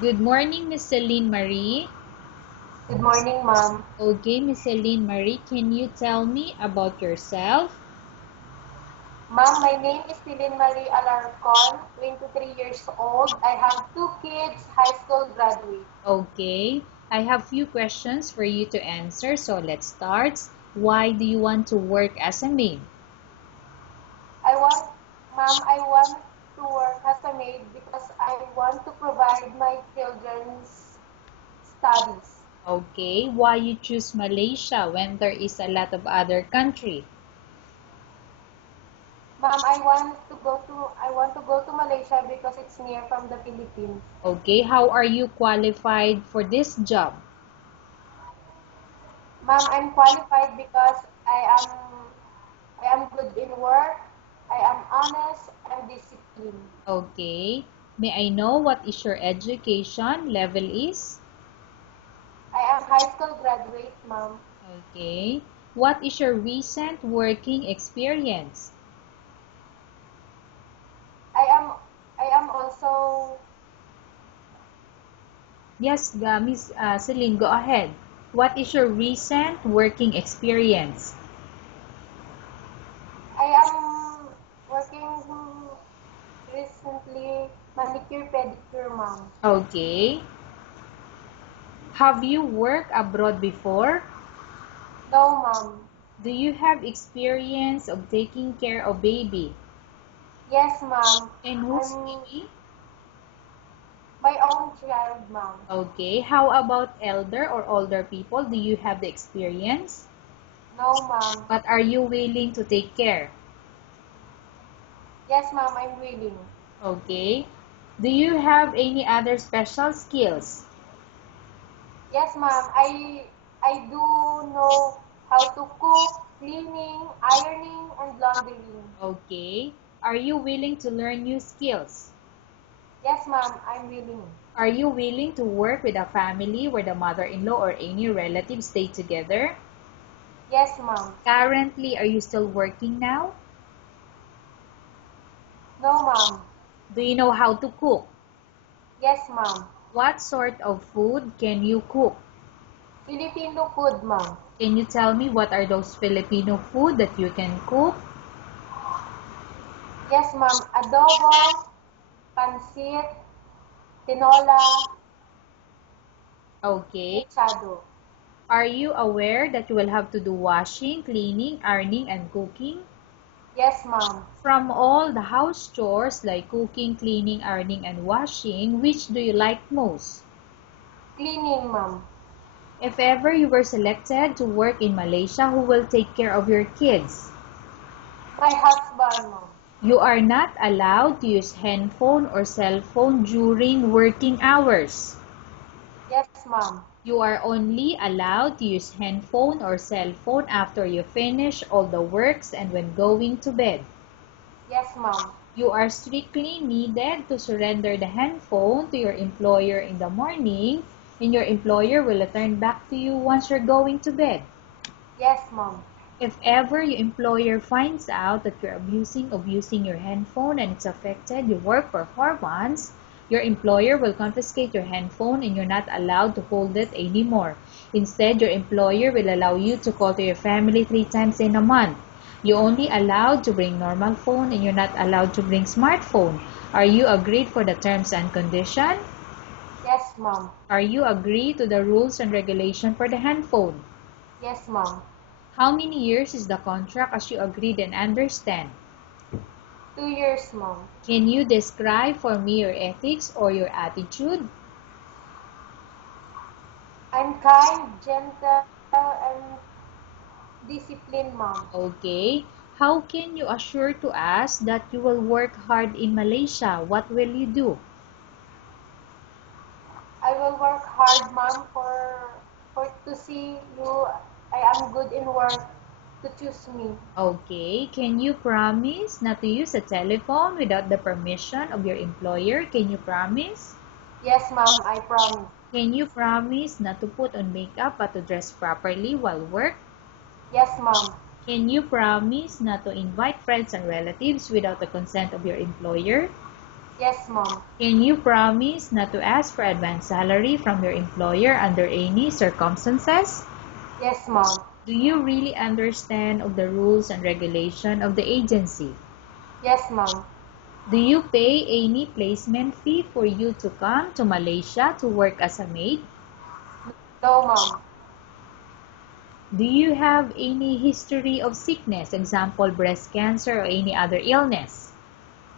Good morning, Miss Celine Marie. Good morning, ma'am. Okay, Miss Celine Marie, can you tell me about yourself? Ma'am, my name is Celine Marie Alarcon, 23 years old. I have two kids, high school graduate. Okay, I have few questions for you to answer, so let's start. Why do you want to work as a maid? I want to work as a maid because I want to provide my children's studies. Okay, why you choose Malaysia when there is a lot of other country? Ma'am, I want to go to Malaysia because it's near from the Philippines. Okay, how are you qualified for this job? Ma'am, I'm qualified because I am good in work, I am honest and disciplined. Okay, may I know what is your education level is? I am high school graduate, ma'am. Okay. What is your recent working experience? I am I am also Yes, Miss Celine, go ahead. What is your recent working experience? I am working recently manicure pedicure, ma'am. Okay. Have you worked abroad before? No, ma'am. Do you have experience of taking care of baby? Yes, ma'am. And who's I'm baby? my own child, ma'am. Okay. How about elder or older people? Do you have the experience? No, ma'am. But are you willing to take care? Yes, ma'am. I'm willing. Okay. Do you have any other special skills? Yes, ma'am. I do know how to cook, cleaning, ironing, and laundering. Okay. Are you willing to learn new skills? Yes, ma'am. I'm willing. Are you willing to work with a family where the mother-in-law or any relatives stay together? Yes, ma'am. Currently, are you still working now? No, ma'am. Do you know how to cook? Yes, ma'am. What sort of food can you cook? Filipino food, ma'am. Can you tell me what are those Filipino food that you can cook? Yes, ma'am. Adobo, pansit, tinola, Okay. mechado. Are you aware that you will have to do washing, cleaning, ironing, and cooking? Yes, ma'am. From all the house chores like cooking, cleaning, ironing, and washing, which do you like most? Cleaning, ma'am. If ever you were selected to work in Malaysia, who will take care of your kids? My husband, ma'am. You are not allowed to use handphone or cell phone during working hours. Yes, ma'am. You are only allowed to use handphone or cell phone after you finish all the works and when going to bed. Yes, ma'am. You are strictly needed to surrender the handphone to your employer in the morning, and your employer will return back to you once you're going to bed. Yes, ma'am. If ever your employer finds out that you're abusing your handphone and it's affected your work performance, your employer will confiscate your handphone and you're not allowed to hold it anymore. Instead, your employer will allow you to call to your family 3 times in a month. You're only allowed to bring normal phone and you're not allowed to bring smartphone. Are you agreed for the terms and condition? Yes, ma'am. Are you agreed to the rules and regulation for the handphone? Yes, ma'am. How many years is the contract as you agreed and understand? 2 years, ma'am. Can you describe for me your ethics or your attitude? I'm kind, gentle, and disciplined, ma'am. Okay. How can you assure to us that you will work hard in Malaysia? What will you do? I will work hard, ma'am, for to see you. I am good in work to choose me. Okay. Can you promise not to use a telephone without the permission of your employer? Can you promise? Yes, ma'am. I promise. Can you promise not to put on makeup but to dress properly while work? Yes, ma'am. Can you promise not to invite friends and relatives without the consent of your employer? Yes, Mom. Can you promise not to ask for advance salary from your employer under any circumstances? Yes, Mom. Do you really understand of the rules and regulation of the agency? Yes, Mom. Do you pay any placement fee for you to come to Malaysia to work as a maid? No, Mom. Do you have any history of sickness, example breast cancer or any other illness?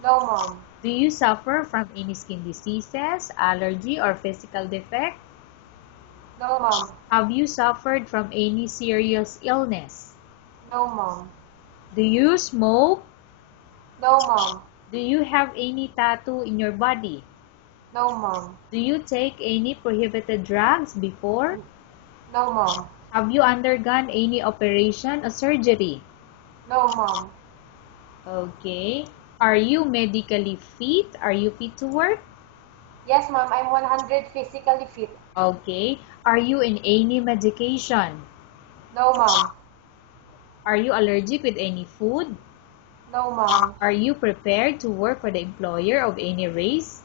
No, Mom. Do you suffer from any skin diseases, allergy, or physical defect? No, Mom. Have you suffered from any serious illness? No, Mom. Do you smoke? No, Mom. Do you have any tattoo in your body? No, Mom. Do you take any prohibited drugs before? No, Mom. Have you undergone any operation or surgery? No, Mom. Okay. Are you medically fit? Are you fit to work? Yes, Mom. I'm 100 physically fit. Okay. Are you in any medication? No, Mom. Are you allergic with any food? No, Mom. Are you prepared to work for the employer of any race?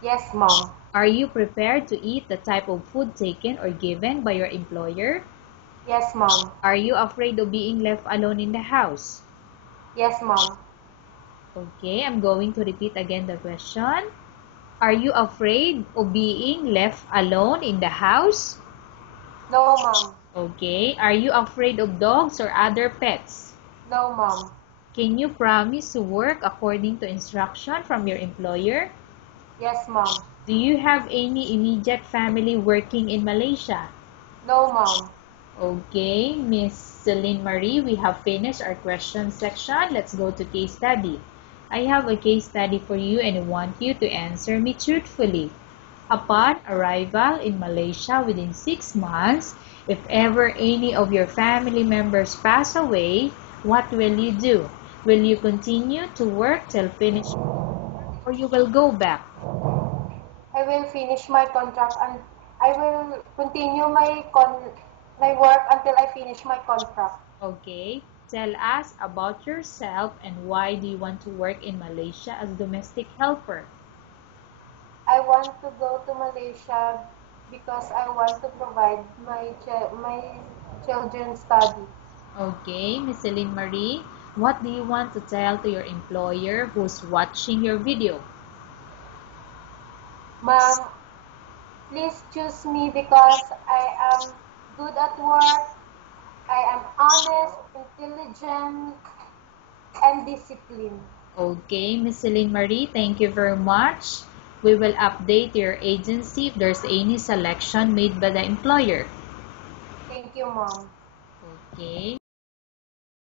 Yes, Mom. Are you prepared to eat the type of food taken or given by your employer? Yes, Mom. Are you afraid of being left alone in the house? Yes, Mom. Okay, I'm going to repeat again the question. Are you afraid of being left alone in the house? No, Mom. Okay. Are you afraid of dogs or other pets? No, Mom. Can you promise to work according to instruction from your employer? Yes, Mom. Do you have any immediate family working in Malaysia? No, Mom. Okay, Miss Celine Marie, we have finished our question section. Let's go to case study. I have a case study for you and I want you to answer me truthfully. Upon arrival in Malaysia within 6 months, if ever any of your family members pass away, what will you do? Will you continue to work till finish or you will go back? I will finish my contract and I will continue my work until I finish my contract. Okay, tell us about yourself and why do you want to work in Malaysia as domestic helper? I want to go to Malaysia because I want to provide my children's study. Okay, Miss Celine Marie, what do you want to tell to your employer who's watching your video? Ma'am, please choose me because I am good at work, I am honest, intelligent, and disciplined. Okay, Miss Celine Marie, thank you very much. We will update your agency if there's any selection made by the employer. Thank you, Mom. Okay.